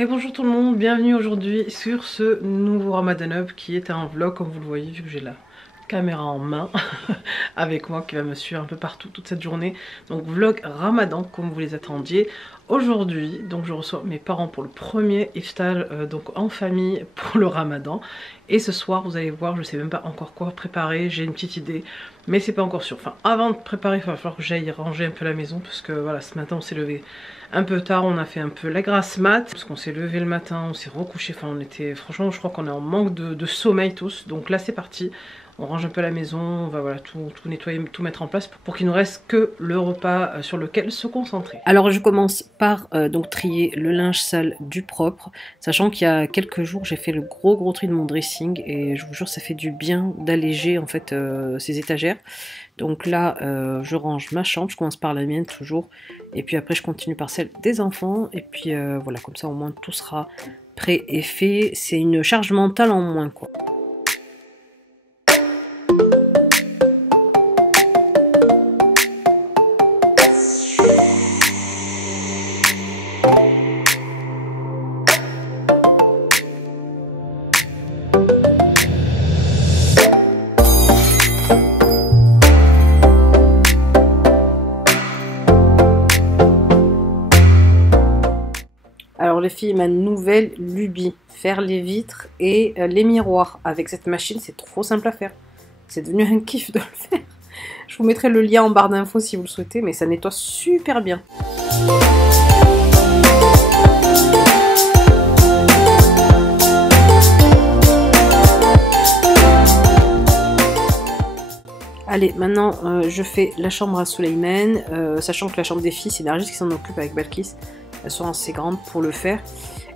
Et bonjour tout le monde, bienvenue aujourd'hui sur ce nouveau Ramadan Up qui est un vlog comme vous le voyez vu que j'ai la caméra en main avec moi qui va me suivre un peu partout toute cette journée. Donc vlog Ramadan comme vous les attendiez. Aujourd'hui donc je reçois mes parents pour le premier iftar donc en famille pour le Ramadan. Et ce soir vous allez voir, je sais même pas encore quoi préparer, j'ai une petite idée mais c'est pas encore sûr. Enfin avant de préparer il va falloir que j'aille ranger un peu la maison parce que voilà ce matin on s'est levé un peu tard, on a fait un peu la grasse mat parce qu'on s'est levé le matin, on s'est recouché, enfin on était franchement je crois qu'on est en manque de sommeil tous. Donc là c'est parti, on range un peu la maison, on va voilà tout nettoyer, tout mettre en place pour qu'il nous reste que le repas sur lequel se concentrer. Alors je commence par donc trier le linge sale du propre, sachant qu'il y a quelques jours j'ai fait le gros tri de mon dressing et je vous jure ça fait du bien d'alléger en fait ces étagères. Donc là, je range ma chambre, je commence par la mienne toujours, et puis après je continue par celle des enfants, et puis voilà, comme ça au moins tout sera prêt et fait. C'est une charge mentale en moins quoi. Alors les filles, ma nouvelle lubie, faire les vitres et les miroirs avec cette machine, c'est trop simple à faire. C'est devenu un kiff de le faire. Je vous mettrai le lien en barre d'infos si vous le souhaitez, mais ça nettoie super bien. Allez, maintenant je fais la chambre à Souleyman, sachant que la chambre des filles, c'est Nargis qui s'en occupe avec Balkis. Elles sont assez grandes pour le faire.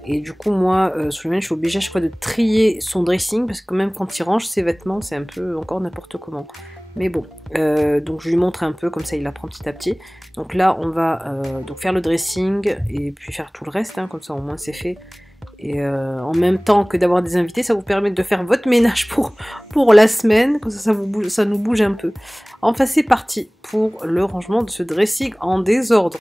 Et du coup, moi, Souleyman, je suis obligée à chaque fois de trier son dressing, parce que même quand il range ses vêtements, c'est un peu encore n'importe comment. Mais bon, donc je lui montre un peu, comme ça il apprend petit à petit. Donc là, on va donc faire le dressing, et puis faire tout le reste, hein, comme ça au moins c'est fait. Et en même temps que d'avoir des invités, ça vous permet de faire votre ménage pour la semaine, comme ça, ça nous bouge un peu. Enfin, c'est parti pour le rangement de ce dressing en désordre.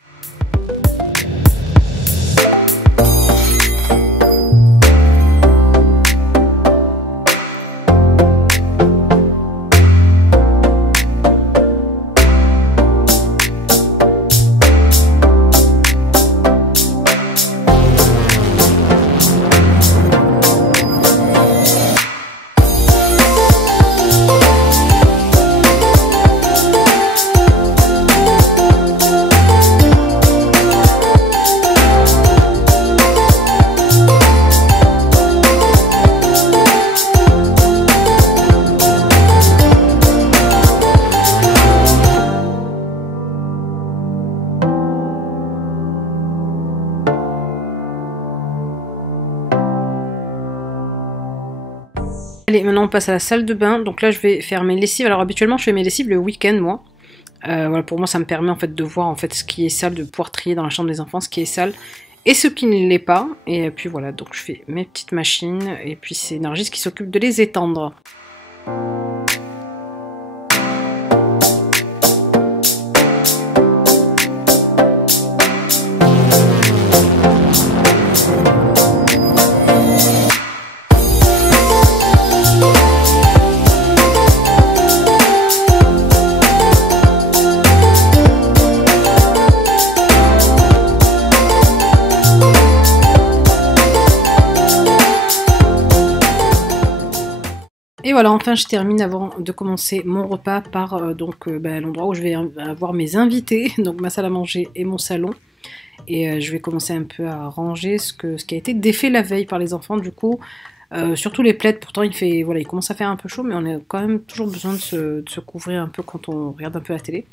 Allez, maintenant on passe à la salle de bain. Donc là je vais faire mes lessives. Alors habituellement je fais mes lessives le week-end moi. Voilà, pour moi ça me permet en fait de voir en fait ce qui est sale, de pouvoir trier dans la chambre des enfants ce qui est sale et ce qui ne l'est pas. Et puis voilà, donc je fais mes petites machines et puis c'est Nargis qui s'occupe de les étendre. Et voilà, enfin je termine avant de commencer mon repas par l'endroit où je vais avoir mes invités, donc ma salle à manger et mon salon. Et je vais commencer un peu à ranger ce qui a été défait la veille par les enfants du coup. Surtout les plaids, pourtant il commence à faire un peu chaud, mais on a quand même toujours besoin de se couvrir un peu quand on regarde un peu la télé.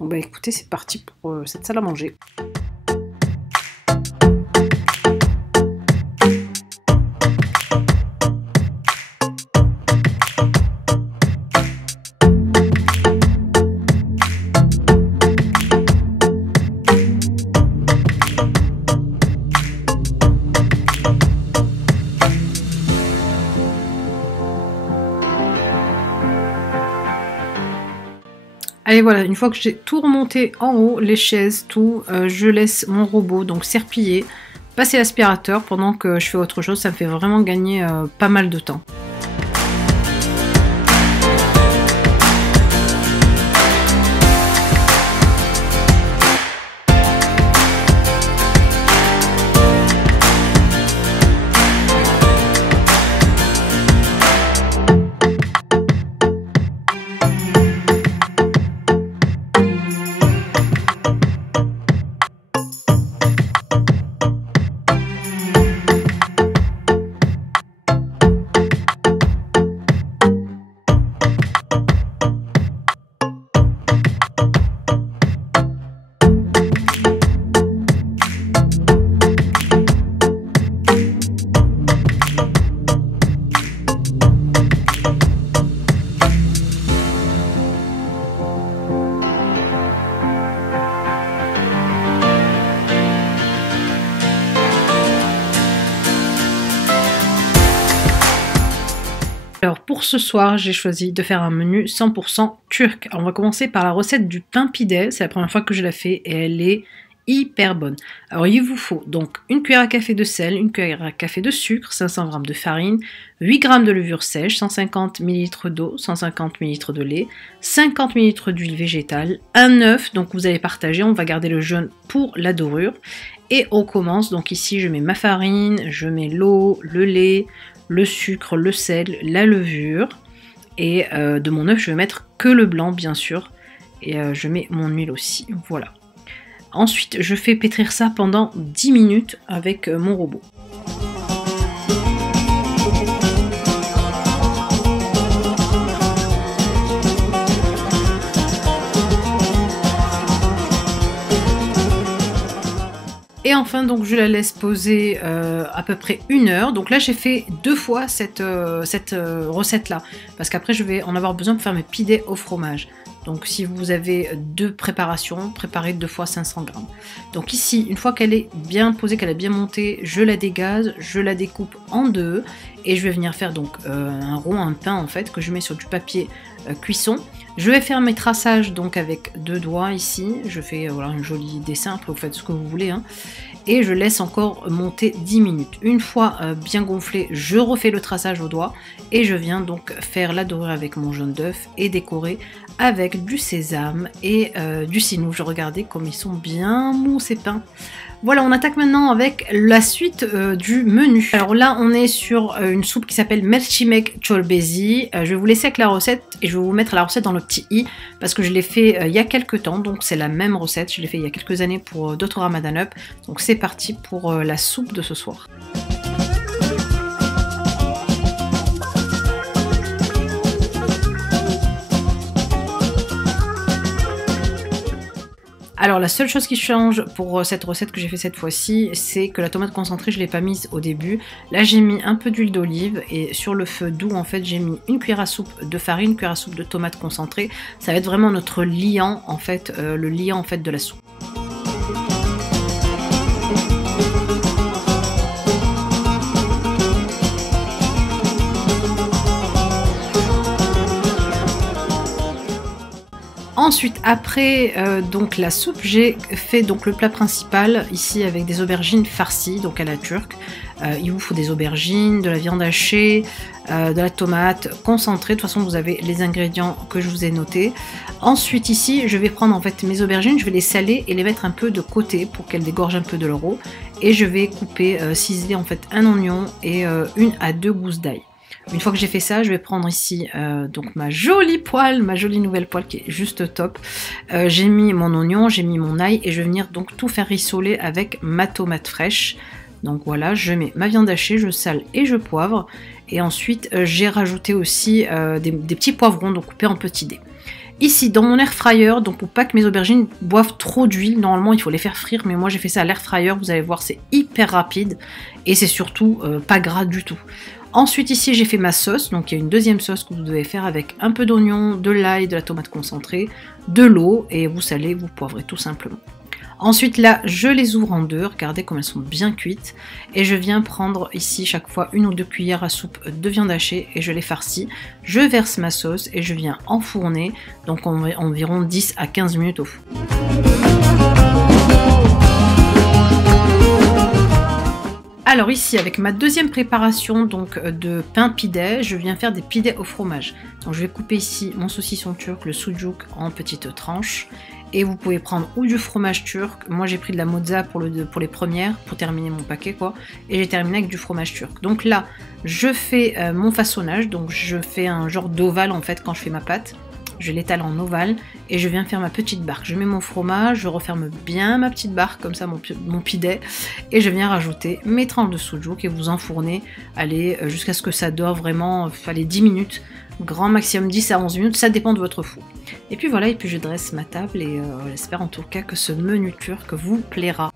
Donc bah écoutez, c'est parti pour cette salle à manger. Allez voilà, une fois que j'ai tout remonté en haut, les chaises, tout, je laisse mon robot donc serpiller passer l'aspirateur pendant que je fais autre chose. Ça me fait vraiment gagner pas mal de temps. Alors pour ce soir, j'ai choisi de faire un menu 100% turc. Alors on va commencer par la recette du pain pide. C'est la première fois que je la fais et elle est hyper bonne. Alors il vous faut donc une cuillère à café de sel, une cuillère à café de sucre, 500 g de farine, 8 g de levure sèche, 150 ml d'eau, 150 ml de lait, 50 ml d'huile végétale, un œuf, donc vous allez partager, on va garder le jaune pour la dorure. Et on commence, donc ici je mets ma farine, je mets l'eau, le lait, le sucre, le sel, la levure. Et de mon œuf, je vais mettre que le blanc, bien sûr. Et je mets mon huile aussi, voilà. Ensuite, je fais pétrir ça pendant 10 minutes avec mon robot. Et enfin, donc je la laisse poser à peu près 1 heure. Donc là, j'ai fait 2 fois cette recette-là. Parce qu'après, je vais en avoir besoin pour faire mes pidés au fromage. Donc si vous avez 2 préparations, préparez 2 fois 500 g. Donc ici, une fois qu'elle est bien posée, qu'elle est bien montée, je la dégaze, je la découpe en 2. Et je vais venir faire donc un rond, un pain en fait, que je mets sur du papier cuisson. Je vais faire mes traçages donc avec 2 doigts ici. Je fais voilà, un joli dessin, après vous faites ce que vous voulez. Hein. Et je laisse encore monter 10 minutes. Une fois bien gonflé, je refais le traçage au doigt. Et je viens donc faire la dorure avec mon jaune d'œuf et décorer avec du sésame et du cinoche. Regardez comme ils sont bien mous ces pains. Voilà, on attaque maintenant avec la suite du menu. Alors là, on est sur une soupe qui s'appelle Mercimek Çorbesi. Je vais vous laisser avec la recette et je vais vous mettre la recette dans le petit i parce que je l'ai fait il y a quelques temps. Donc c'est la même recette, je l'ai fait il y a quelques années pour d'autres Ramadan Up. Donc c'est parti pour la soupe de ce soir. Alors la seule chose qui change pour cette recette que j'ai fait cette fois-ci, c'est que la tomate concentrée, je ne l'ai pas mise au début. Là j'ai mis un peu d'huile d'olive et sur le feu doux en fait j'ai mis une cuillère à soupe de farine, une cuillère à soupe de tomate concentrée. Ça va être vraiment notre liant en fait, le liant en fait de la soupe. Ensuite, après donc la soupe, j'ai fait donc le plat principal ici avec des aubergines farcies, donc à la turque. Il vous faut des aubergines, de la viande hachée, de la tomate concentrée. De toute façon, vous avez les ingrédients que je vous ai notés. Ensuite, ici, je vais prendre en fait mes aubergines, je vais les saler et les mettre un peu de côté pour qu'elles dégorgent un peu de leur eau. Et je vais couper, ciseler en fait un oignon et 1 à 2 gousses d'ail. Une fois que j'ai fait ça, je vais prendre ici donc ma jolie poêle, ma jolie nouvelle poêle qui est juste top. J'ai mis mon oignon, j'ai mis mon ail et je vais venir donc tout faire rissoler avec ma tomate fraîche. Donc voilà, je mets ma viande hachée, je sale et je poivre. Et ensuite, j'ai rajouté aussi des petits poivrons donc coupés en petits dés. Ici, dans mon air fryer, donc pour pas que mes aubergines boivent trop d'huile, normalement il faut les faire frire, mais moi j'ai fait ça à l'air fryer, vous allez voir, c'est hyper rapide et c'est surtout pas gras du tout. Ensuite ici j'ai fait ma sauce, donc il y a une deuxième sauce que vous devez faire avec un peu d'oignon, de l'ail, de la tomate concentrée, de l'eau et vous salez, vous poivrez tout simplement. Ensuite là je les ouvre en 2, regardez comme elles sont bien cuites et je viens prendre ici chaque fois 1 ou 2 cuillères à soupe de viande hachée et je les farcis. Je verse ma sauce et je viens enfourner, donc environ 10 à 15 minutes au four. Alors ici, avec ma deuxième préparation donc de pain pidey, je viens faire des pidey au fromage. Donc je vais couper ici mon saucisson turc, le sucuk, en petites tranches. Et vous pouvez prendre ou du fromage turc. Moi j'ai pris de la mozza pour les premières, pour terminer mon paquet quoi. Et j'ai terminé avec du fromage turc. Donc là, je fais mon façonnage. Donc je fais un genre d'ovale en fait quand je fais ma pâte. Je l'étale en ovale et je viens faire ma petite barque. Je mets mon fromage, je referme bien ma petite barque, comme ça mon pidey, et je viens rajouter mes tranches de sucuk et vous enfournez, allez, jusqu'à ce que ça dore vraiment, allez, 10 minutes, grand maximum 10 à 11 minutes, ça dépend de votre four. Et puis voilà, et puis je dresse ma table et j'espère en tout cas que ce menu turc vous plaira.